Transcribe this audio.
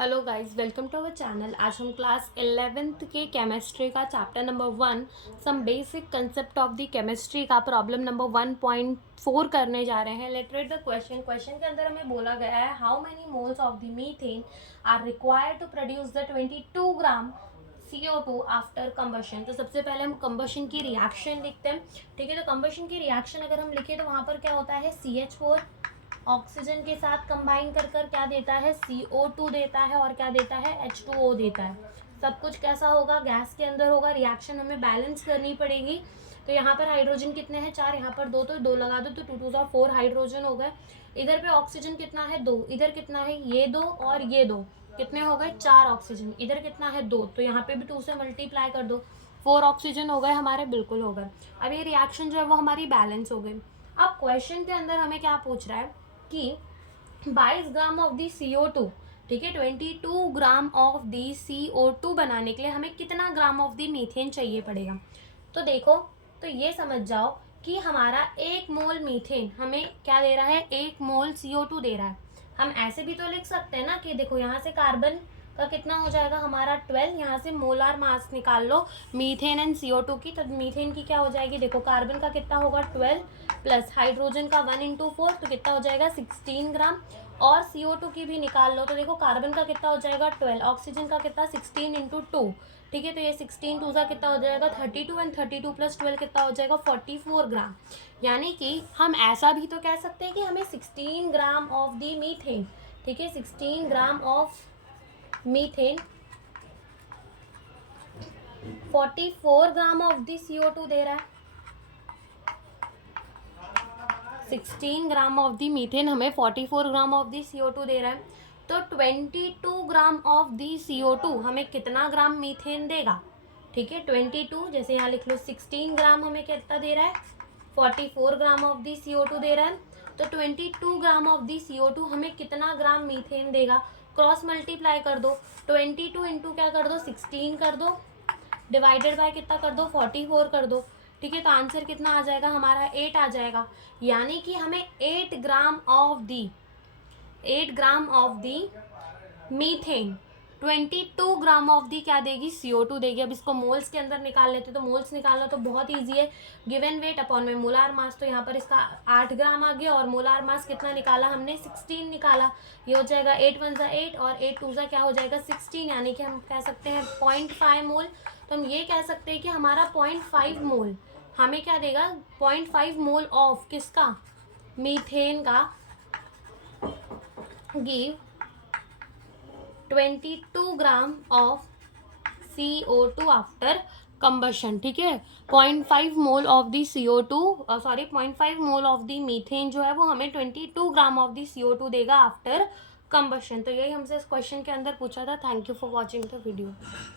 Hello guys, welcome to our channel. आज हम class 11th के केमिस्ट्री का chapter number 1 some basic concept of the chemistry का problem number 1.4 करने जा रहे हैं। लेट रीड द क्वेश्चन के अंदर हमें बोला गया है how many moles of the methane are required to produce the 22 gram CO2 after combustion. तो सबसे पहले हम कंबशन की रिएक्शन लिखते हैं। ठीक है, तो कंबशन की रिएक्शन अगर हम लिखे तो वहाँ पर क्या होता है, CH4 ऑक्सीजन के साथ कंबाइन कर क्या देता है, CO2 देता है और क्या देता है, H2O देता है। सब कुछ कैसा होगा, गैस के अंदर होगा। रिएक्शन हमें बैलेंस करनी पड़ेगी। तो यहाँ पर हाइड्रोजन कितने हैं, 4, यहाँ पर 2, तो 2 लगा दो तो 2 2 4 हाइड्रोजन हो गए। इधर पे ऑक्सीजन कितना है, 2। इधर कितना है, ये 2 और ये 2, कितने हो गए, 4 ऑक्सीजन। इधर कितना है, 2, तो यहाँ पे भी 2 से मल्टीप्लाई कर दो, 4 ऑक्सीजन हो गए हमारे, बिल्कुल हो गए। अब ये रिएक्शन जो है वो हमारी बैलेंस हो गई। अब क्वेश्चन के अंदर हमें क्या पूछ रहा है कि 22 ग्राम ऑफ दी CO2, ठीक है, 22 ग्राम ऑफ दी CO2 बनाने के लिए हमें कितना ग्राम ऑफ दी मीथेन चाहिए पड़ेगा। तो देखो, तो ये समझ जाओ कि हमारा 1 मोल मीथेन हमें क्या दे रहा है, 1 मोल CO2 दे रहा है। हम ऐसे भी तो लिख सकते हैं ना कि देखो यहाँ से कार्बन का कितना हो जाएगा हमारा 12, यहाँ से मोलार मास निकाल लो मीथेन एंड CO2 की, तो मीथेन की क्या हो जाएगी, देखो कार्बन का कितना होगा 12 प्लस हाइड्रोजन का 1 × 4, तो कितना हो जाएगा 16 ग्राम। और CO2 की भी निकाल लो, तो देखो कार्बन का कितना हो जाएगा 12, ऑक्सीजन का कितना 16 × 2, ठीक है, तो ये 16 2 का कितना हो जाएगा 32 एंड 32 प्लस 12 कितना हो जाएगा 44 ग्राम। यानी कि हम ऐसा भी तो कह सकते हैं कि हमें 16 ग्राम ऑफ दी मीथेन, ठीक है, 16 gram of methane 44 gram of the CO2 दे रहा है। 16 ग्राम ऑफ दी मीथेन हमें 44 ग्राम ऑफ दी CO2 दे रहा है। तो 22 ग्राम ऑफ दी CO2 हमें कितना ग्राम मीथेन देगा, ठीक है, 22, जैसे यहाँ लिख लो 16 ग्राम हमें कितना दे रहा है, 44 ग्राम ऑफ दी CO2 दे रहा है। तो 22 ग्राम ऑफ दी CO2 हमें कितना ग्राम मीथेन देगा, क्रॉस मल्टीप्लाई कर दो, 22 इंटू क्या कर दो 16 कर दो, डिवाइडेड बाय कितना कर दो 44 कर दो, ठीक है, तो आंसर कितना आ जाएगा हमारा 8 आ जाएगा। यानी कि हमें 8 gram of the methane 22 gram of the क्या देगी, CO2 देगी। अब इसको मोल्स के अंदर निकाल लेते, तो मोल्स निकालना तो बहुत ईजी है, गिवन वेट अपॉन में मोलार मास, तो यहाँ पर इसका 8 ग्राम आ गया और मोलार मास कितना निकाला हमने 16 निकाला। ये हो जाएगा 8 1 ज़ा 8 और 8 2 ज़ा क्या हो जाएगा 16, यानी कि हम कह सकते हैं 0.5 मोल। तो हम ये कह सकते हैं कि हमारा 0.5 मोल हमें क्या देगा, 0.5 मोल ऑफ किसका, मीथेन का give 22 gram of CO2 after combustion, ठीक है। 0.5 mole of the CO2 0.5 mole of the methane जो है वो हमें 22 ग्राम ऑफ दी CO2 देगा आफ्टर कंबशन। तो यही हमसे इस क्वेश्चन के अंदर पूछा था। Thank you for watching the video.